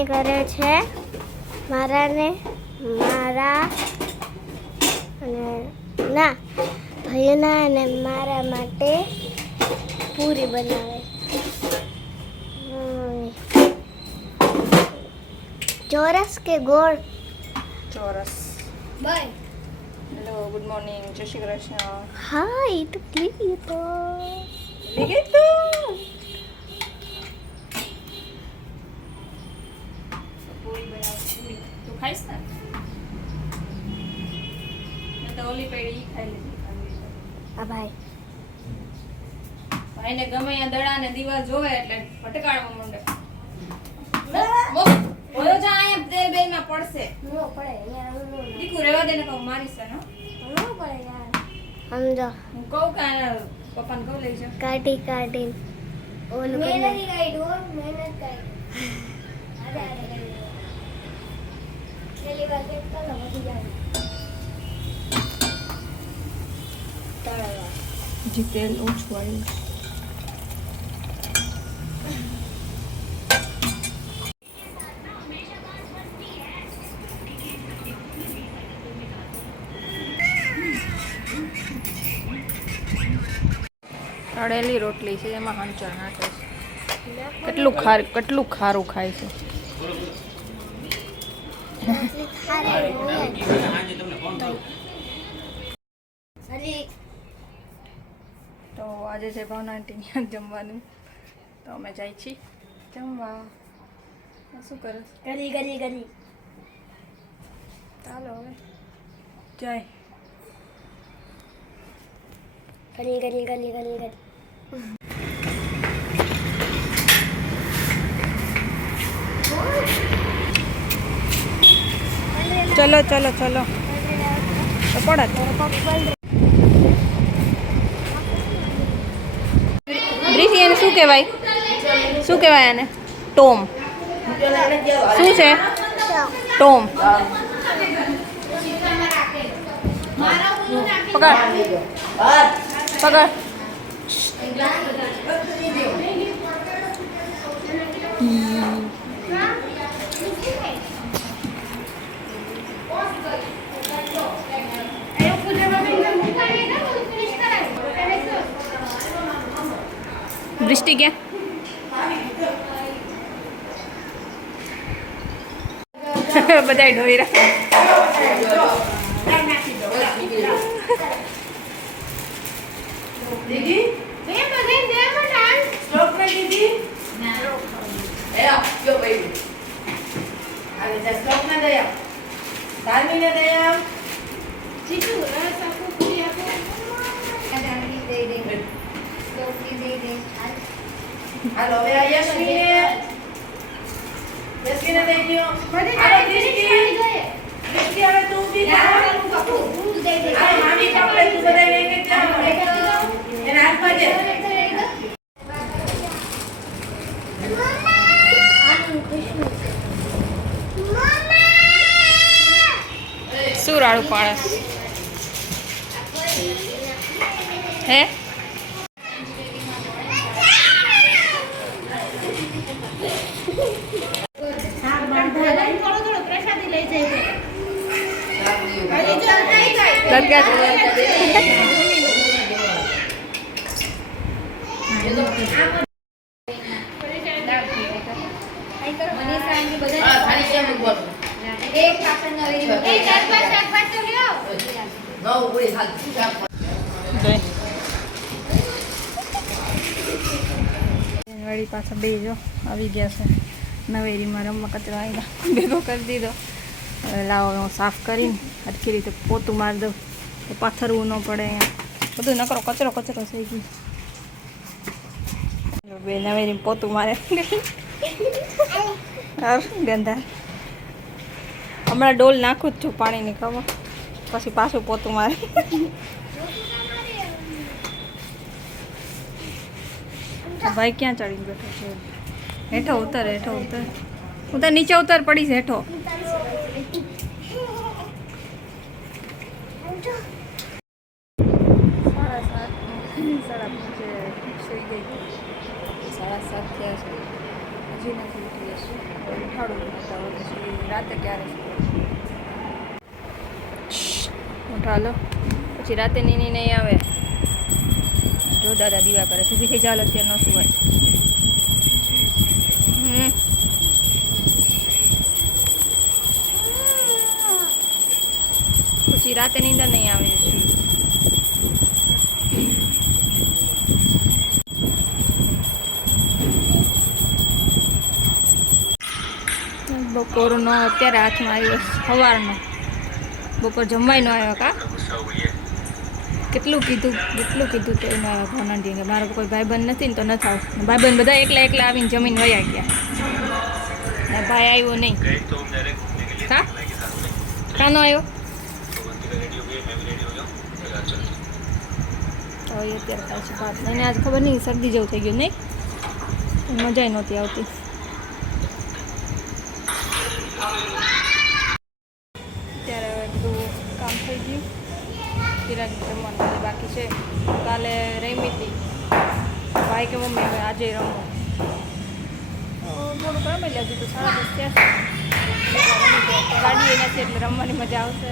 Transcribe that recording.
Mummy કરે છે મારા અને ના ભાઈના અને મારા માટે પૂરી બનાવે. ચોરસ કે ગોળ? ચોરસ. બાય. હેલો, ગુડ મોર્નિંગ, જય શ્રી કૃષ્ણ. હા, એ તો લીધી તો લીધી તો પૂરી બનાવ. પૂરી તું ખાઈશ ને? મેં તો ઓલી પેડી ખાઈ લીધી. આ ભાઈ ભાઈને ગમે ત્યાં દડા ને દીવા જોવે એટલે ભટકાડવા માંડે. ઓલો જા અહીંયા તેલ બેલમાં પડશે. નો પડે યાર, નો દીકુ રેવા દે ને કહું મારીશ ને. નો પડે યાર. સમજો હું કહું કે પપ્પાને કહું લઈ જા. કાઢી ઓલું મહેનત કાઢ્યું. પેલી વાર કેટ કરો વધી જાય. હજી તેલ ઓછું આવ્યું. તળેલી રોટલી છે એમાં હંચર નાખે છે. કેટલું ખારું ખાય છે. તો આજે છે ભાવના આંટીને જમવાનું, તો અમે જાય છીએ જમવા. શું કરે? ગલી ચાલો હવે જાય. ગલી. ચલો તો પડત. દ્રિશી એને શું કહેવાય એને? ટોમ. શું છે? ટોમ. પકડ. दृष्टि क्या बधाई ढोई रहा. दीदी स्टॉप में दीदी दया यो भाई आगे जा स्टॉप में दया धार्मी ने दया चीकू ऐसा को पूरी आपको डांडी दे दे हेलो वे यशवी ने दे दियो बड़े दृष्टि હવે તું भी दूध दे दे अरे मामी कपड़े तू बधाई लेके जा એના હાથમાં દે. શું રાડું પાડસ હે? થોડો પ્રસાદી લઈ જાય. વળી પાછા બે જો આવી ગયા છે નવેરીમાં રમવા. કચરો આવી ભેગો કરી દીધો. હવે લાવો હું સાફ કરીને હરખી રીતે પોતું મારી દઉં તો પાથરવું ન પડે. અહીંયા બધું નકરો કચરો થઈ ગયો. બે નવેરીમાં પોતું મારે ગંધા. હમણાં ડોલ નાખું જ છું પાણીની ખબર, પછી પાછું પોતું મારે. ભાઈ ક્યાં ચડીને બેઠો છે? હેઠો ઉતર નીચે ઉતર, પડીશ હેઠો. સાડા સાત થયા છે, હજી નથી ઉઠી જશું. મોડું તો પછી રાતે ક્યારે મોટા હાલો પછી રાતે નીની નહીં આવે જો દાદા દીવા કરે ઊભી થઈ ચાલો અત્યારે ન સુવાય પછી રાતે નીંદર નહીં આવે બપોરનો અત્યારે હાથમાં આવ્યો સવારનો બપોર જમવાય ન આવ્યો કા કેટલું કીધું તો એનો આવ્યો ભોનાંડી કે મારો કોઈ ભાઈબંધ નથી ને તો ન થાવ ભાઈબંધ બધા એકલા આવીને જમીન વયા ગયા ભાઈ આવ્યો નહીં કા કાનો આવ્યો તો એ અત્યારે પાછી વાત એને આજ ખબર નહીં શરદી જેવું થઈ ગયું નહીં મજા નહોતી આવતી અત્યારે હવે બધું કામ થઈ ગયું ચિરાગ જમવાનું બાકી છે કાલે રમી હતી ભાઈ કે મમ્મી હવે આજે રમો થોડુંક રમી લેજું તો 10:30 થયા છે ગાડી નથી એટલે રમવાની મજા આવશે